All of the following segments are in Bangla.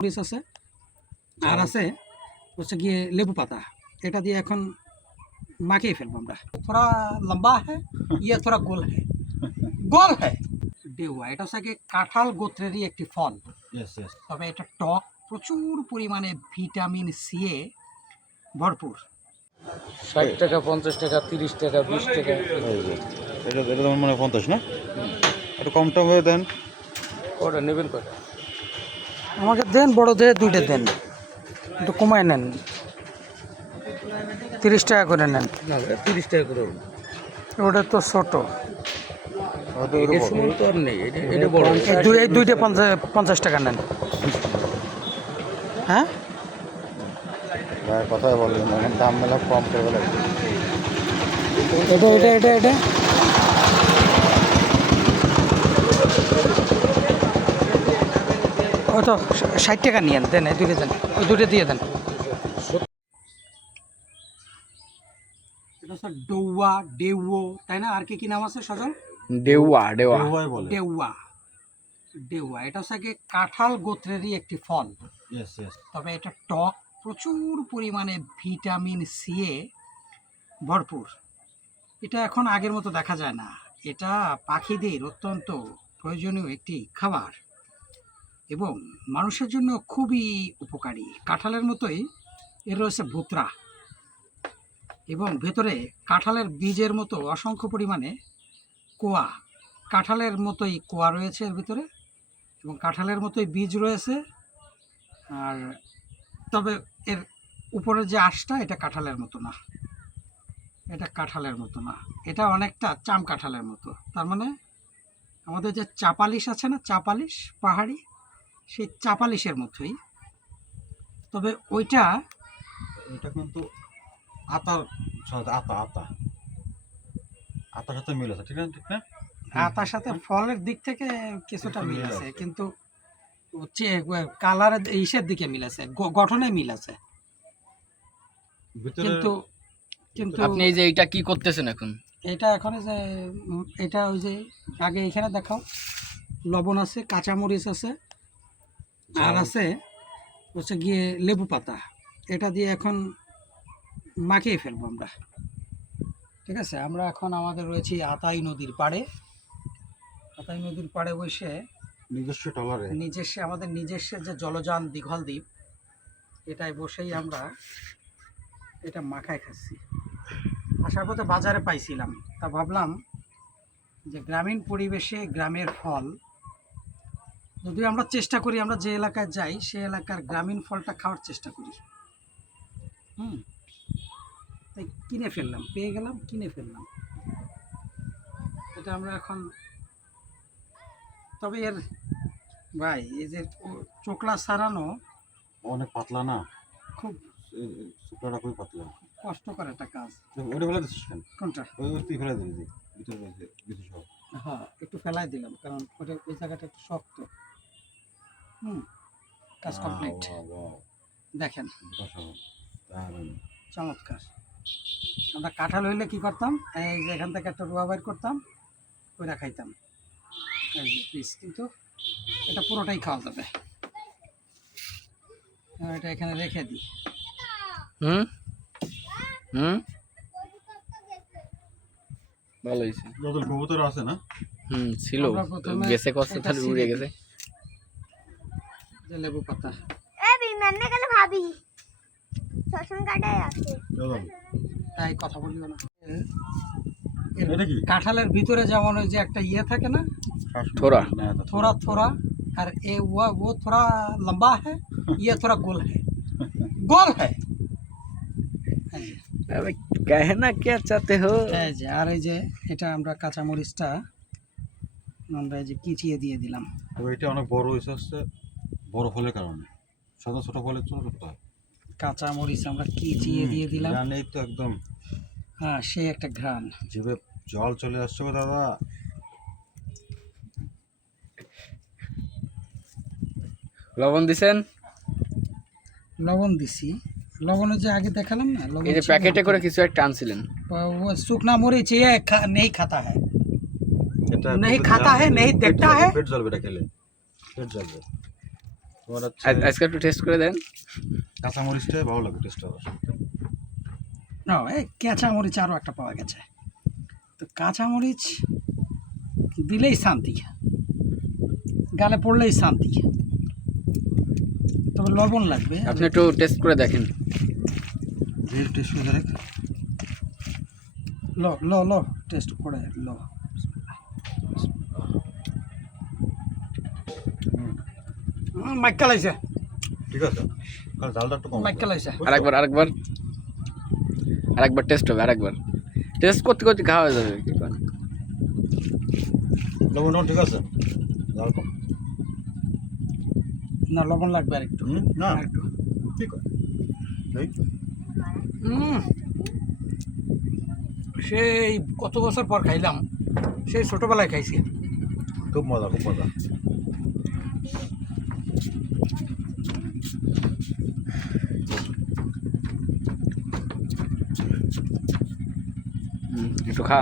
মরিচ আছে আর আছে হচ্ছে গিয়ে লেবু পাতা, এটা দিয়ে এখন মাখিয়ে ফেলবো আমরা। থোড়া লম্বা হ্যাঁ, ইয়ে থোড়া গোল হ্যাঁ, গোল হ্যাঁ। ডেউয়া এটা হচ্ছে গিয়ে কাঁঠাল গোত্রেরই একটি ফল, তবে এটা টক, প্রচুর পরিমাণে ভিটামিন সি এ ভরপুর। 60 টাকা, 50 টাকা, 30 টাকা, 20 টাকা। এটা এটা তোমার মনে হয় 50 না? একটু কম টম হয়ে দেন। কটা নেবেন কটা? আমাকে দেন, বড় দিয়ে দুইটা দেন, একটু কমায় নেন, 30 টাকা করে নেন। না 30 টাকা করে। ওটা তো ছোট, এটা সময় তো আর নেই, এটা বড়। এই দুইটা 50 টাকা নেন। হ্যাঁ কথা বললেন এখন দাম মেলা কম করে বলে। এটা এটা এটা এটা ও তো 60 টাকা নিয়েন, দেন এই দুইটা দেন, ওই দুইটা দিয়ে দেন। এটা স্যার ডৌয়া, ডেউও, তাই না? আর কি নাম আছে সজল? ডেউয়া, ডেউয়া। ডেউয়া, ডেউয়া এটা হচ্ছে কি কাঁঠাল গোত্রেরই একটি ফল, তবে এটা টক, প্রচুর পরিমাণে ভিটামিন সি এ ভরপুর। এটা এখন আগের মতো দেখা যায় না, এটা পাখিদের অত্যন্ত প্রয়োজনীয় একটি খাবার এবং মানুষের জন্য খুবই উপকারী। কাঁঠালের মতোই এর রয়েছে ভুতরা এবং ভেতরে কাঁঠালের বীজের মতো অসংখ্য পরিমাণে কোয়া, কাঁঠালের মতোই কোয়া রয়েছে এর ভিতরে এবং কাঁঠালের মতোই বীজ রয়েছে। আর তবে এর উপরের যে আঁশটা, এটা কাঁঠালের মতো না, এটা কাঁঠালের মতো না, এটা অনেকটা চাম কাঁঠালের মতো। তার মানে আমাদের যে চাপালিশ আছে না, চাপালিশ পাহাড়ি, সেই চাপালিশের মতোই, তবে ওইটা এটা কিন্তু আতার সাথে আতার সাথে মিল আছে, ঠিক না? ঠিক না? আতার সাথে ফলের দিক থেকে কিছুটা মিল আছে, কিন্তু হচ্ছে কালারের ইসের দিকে মিল আছে, গঠনে মিল আছে, কিন্তু কিন্তু আপনি এই যে এটা কি করতেছেন এখন? এটা এখন যে এটা ওই যে আগে এখানে দেখাও, লবণ আছে, কাঁচামরিচ আছে আর আছে হচ্ছে গিয়ে লেবু পাতা, এটা দিয়ে এখন মাখিয়ে ফেলবো আমরা। ঠিক আছে, আমরা এখন আমাদের রয়েছি আতাই নদীর পাড়ে, আতাই নদীর পাড়ে বসে নিজস্ব টলারে আমাদের নিজস্ব যে জলযান দীঘল দ্বীপ, এটাই বসেই আমরা এটা মাখায় খাচ্ছি। আসার পথে বাজারে পাইছিলাম, তা ভাবলাম যে গ্রামীণ পরিবেশে গ্রামের ফল, যদি আমরা চেষ্টা করি, আমরা যে এলাকায় যাই সে এলাকার গ্রামীণ ফলটা খাওয়ার চেষ্টা করি। তাই কিনে ফেললাম, পেয়ে গেলাম, কিনে ফেললাম। এটা আমরা এখন, তবে এর ভাই এই যে চোকলা সারানো অনেক পাতলা না, খুব শুকনোটা খুবই পাতলা, কষ্টকর একটা কাজ। ওটা ফেলে দিচ্ছিস কেন? কোনটা? ওই তুই ফেলে দিলি ভিতরে রয়েছে কিছু সব। হ্যাঁ, একটু ফেলাই দিলাম, কারণ ওটা ওই জায়গাটা একটু শক্ত। কাজ কমপ্লিট। দেখেন চমৎকার। আমরা কাঁঠাল হইলে কি করতাম, এই যে এখান থেকে একটা রুয়া বাইর করতাম, ওইটা খাইতাম, এই যে পিস, কিন্তু এটা পুরোটাই খাওয়া যাবে। এটা এখানে রেখে দিই। হুম হুম ভালো হয়েছে। যত কবুতর আছে না, ছিল, আমরা প্রথমে গেছে কষ্ট এটা তাহলে উড়ে ছিঁড়ে গেছে। যে লেবু পাতা, তাই কথা বলিও না। এটা কি? কাঁঠালের ভিতরে যেমন ওই যে একটা ইয়ে থাকে না, थोड़ा थोड़ा थोड़ा, और ए वो थोड़ा लंबा है, ये थोड़ा गोल है, गोल है। अबे कहना क्या चाहते हो? এই যে, আর এই যে এটা আমরা কাঁচা মরিচটা আমরা এই যে কিচিয়ে দিয়ে দিলাম। তবে এটা অনেক বড় হয়েছে, হচ্ছে বড় ফলের কারণে। সাদা ছোট ফলের জন্য করতে হয়। কাঁচা মরিচ আমরা কিচিয়ে দিয়ে দিলাম। জানেই তো একদম, হ্যাঁ, সেই একটা ঘ্রাণ। জিভে জল চলে আসছে গো দাদা। লবণ দিছেন? লবণ দিছি, লবণের যে আগে দেখালাম না, লবণ এই যে প্যাকেটে করে কিছু একটা আনছিলেন। वो सूखना मरीच ये नहीं खाता है, এটা नहीं खाता है, नहीं देखता है। পেট জ্বলবে, এটা খেলে পেট জ্বলবে। তোমার হচ্ছে আজকে একটু টেস্ট করে দেন। কাঁচামরিচটাই ভালো লাগে টেস্ট হবে। না এই কাঁচামরিচ আরও একটা পাওয়া গেছে, তো কাঁচামরিচ দিলেই শান্তি, গালে পড়লেই শান্তি, তবে লবণ লাগবে। আপনি একটু টেস্ট করে দেখেন। টেস্ট করে দেখ। ল ল ল টেস্ট করে ল। মাইকা লাইছে, ঠিক আছে, কারণ ঝালটা একটু কম। মাইকা লাইছে। আরেকবার টেস্ট হবে, আরেকবার টেস্ট করতে করতে খাওয়া হয়ে যাবে। কি করেন? লবণ ঠিক আছে, ঝাল কম। না লবণ লাগবে আর একটু, না একটু। ঠিক আছে, সেই কত বছর পর খাইলাম, সেই ছোটবেলায় খাইছি। খুব মজা, খুব মজা। একটু খা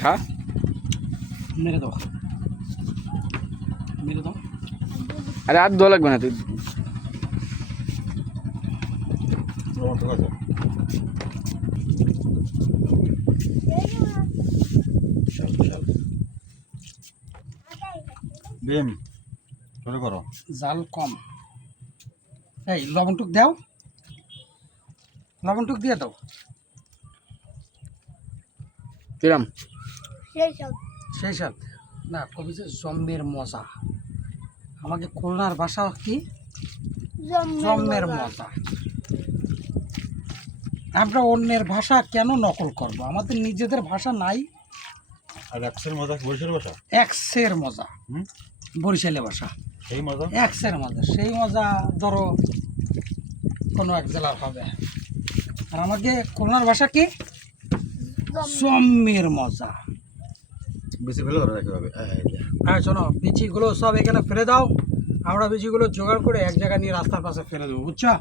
খা। মেরে দাও, মেরে দাও। আরে আর দোয়া লাগবে না তুই। লবণ ঠিক আছে। বিম শুরু করো। জাল কম। এই লবণটুক দাও, লবণটুক দিয়ে দাও। কিরাম? সেই সাথ না কবি যে জম্মের মজা, আমাকে খুলনার ভাষা কি জম্মের মজা। আমরা অন্যের ভাষা কেন নকল করব, আমাদের নিজেদের ভাষা নাই। আর একশের মজা বরিশালের ভাষা, এক্সের মজা, বরিশালের ভাষা সেই মজা। এক্সের মজা, সেই মজা ধরো কোনো এক জেলার হবে। আর আমাকে খুলনার ভাষা কি জম্মের মজা। বেশি ফেলে ধরে রাখতে হবে। হ্যাঁ শোনো, বিচিগুলো সব এখানে ফেলে দাও, আমরা বিচিগুলো জোগাড় করে এক জায়গায় নিয়ে রাস্তার পাশে ফেলে দেবো, বুঝছো?